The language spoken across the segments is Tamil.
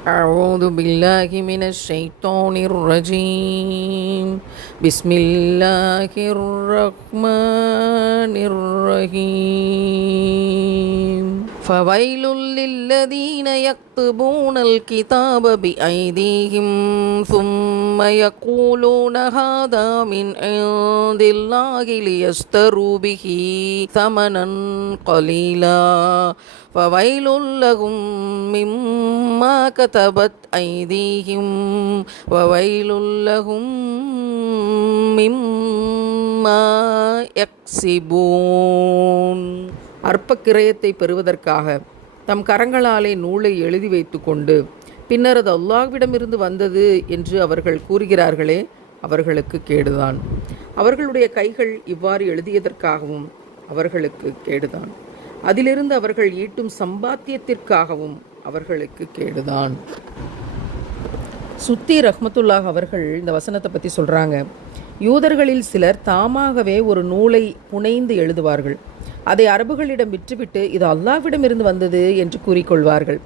أعوذ بالله من الشيطان الرجيم بسم الله الرحمن الرحيم فويل للذين يكتبون الكتاب بأيديهم ثم يقولون هذا من عند الله ليشتروا به ثمنا قليلا فويل لهم مما كتبت أيديهم وويل لهم مما يكسبون. அற்ப கிரயத்தை பெறுவதற்காக தம் கரங்களாலே நூலை எழுதி வைத்து கொண்டு பின்னர் அது அல்லாஹ்விடமிருந்து வந்தது என்று அவர்கள் கூறுகிறார்களே, அவர்களுக்கு கேடுதான். அவர்களுடைய கைகள் இவ்வாறு எழுதியதற்காகவும் அவர்களுக்கு கேடுதான். அதிலிருந்து அவர்கள் ஈட்டும் சம்பாத்தியத்திற்காகவும் அவர்களுக்கு கேடுதான். சுத்தி ரஹ்மத்துல்லாஹ் அவர்கள் இந்த வசனத்தை பற்றி சொல்கிறாங்க. யூதர்களில் சிலர் தாமாகவே ஒரு நூலை புனைந்து எழுதுவார்கள். அதை அரபுகளிடம் விற்றுவிட்டு இது அல்லாஹ்விடமிருந்து வந்தது என்று கூறிக்கொள்வார்கள்.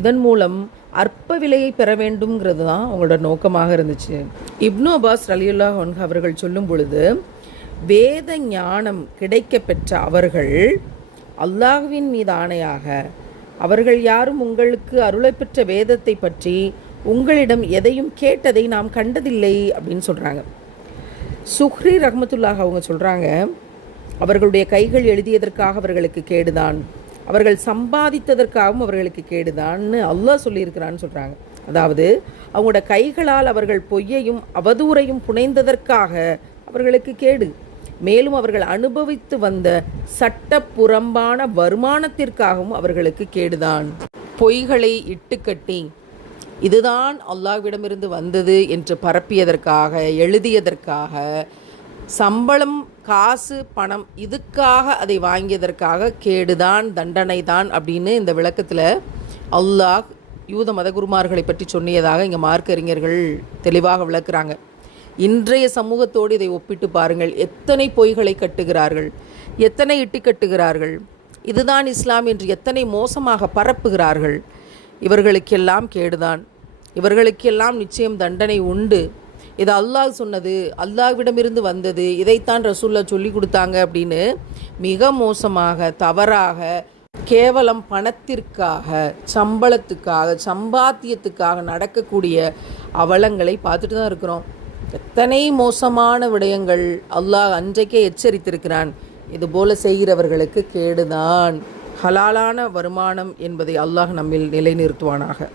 இதன் மூலம் அற்ப விலையை பெற வேண்டும்ங்கிறது தான் அவங்களோட நோக்கமாக இருந்துச்சு. இப்னு அப்பாஸ் ரலியல்லாஹு அன்ஹு அவர்கள் சொல்லும் பொழுது, வேத ஞானம் கிடைக்க பெற்ற அவர்கள் அல்லாஹ்வின் மீது ஆணையாக, அவர்கள் யாரும் உங்களுக்கு அருளை பெற்ற வேதத்தை பற்றி உங்களிடம் எதையும் கேட்டதை நாம் கண்டதில்லை அப்படின்னு சொல்கிறாங்க. சுஹ்ரி ரஹ்மத்துல்லாஹ் அவங்க சொல்கிறாங்க, அவர்களுடைய கைகள் எழுதியதற்காக அவர்களுக்கு கேடுதான், அவர்கள் சம்பாதித்ததற்காகவும் அவர்களுக்கு கேடுதான்னு அல்லாஹ் சொல்லியிருக்கிறான்னு சொல்கிறாங்க. அதாவது அவங்களோட கைகளால் அவர்கள் பொய்யையும் அவதூறையும் புனைந்ததற்காக அவர்களுக்கு கேடு, மேலும் அவர்கள் அனுபவித்து வந்த சட்டப்புறம்பான வருமானத்திற்காகவும் அவர்களுக்கு கேடுதான். பொய்களை இட்டுக்கட்டி இதுதான் அல்லாஹ்விடமிருந்து வந்தது என்று பரப்பியதற்காக, எழுதியதற்காக, சம்பளம், காசு, பணம் இதுக்காக அதை வாங்கியதற்காக கேடுதான், தண்டனை தான் அப்படின்னு இந்த விளக்கத்தில் அல்லாஹ் யூத மதகுருமார்களை பற்றி சொன்னியதாக இங்கே மார்க்க அறிஞர்கள் தெளிவாக விளக்குறாங்க. இன்றைய சமூகத்தோடு இதை ஒப்பிட்டு பாருங்கள். எத்தனை பொய்களை கட்டுகிறார்கள், எத்தனை இட்டு கட்டுகிறார்கள், இதுதான் இஸ்லாம் என்று எத்தனை மோசமாக பரப்புகிறார்கள். இவர்களுக்கெல்லாம் கேடுதான், இவர்களுக்கெல்லாம் நிச்சயம் தண்டனை உண்டு. இது அல்லாஹ் சொன்னது, அல்லாஹ்விடமிருந்து வந்தது, இதைத்தான் ரசூல்லா சொல்லி கொடுத்தாங்க அப்படின்னு மிக மோசமாக, தவறாக, கேவலம் பணத்திற்காக, சம்பளத்துக்காக, சம்பாத்தியத்துக்காக நடக்கக்கூடிய அவலங்களை பார்த்துட்டு தான் இருக்கிறோம். எத்தனை மோசமான விடயங்கள் அல்லாஹ் அன்றைக்கே எச்சரித்திருக்கிறான். இதுபோல செய்கிறவர்களுக்கு கேடுதான். ஹலாலான வருமானம் என்பதை அல்லாஹ் நம்மில் நிலைநிறுத்துவானாக.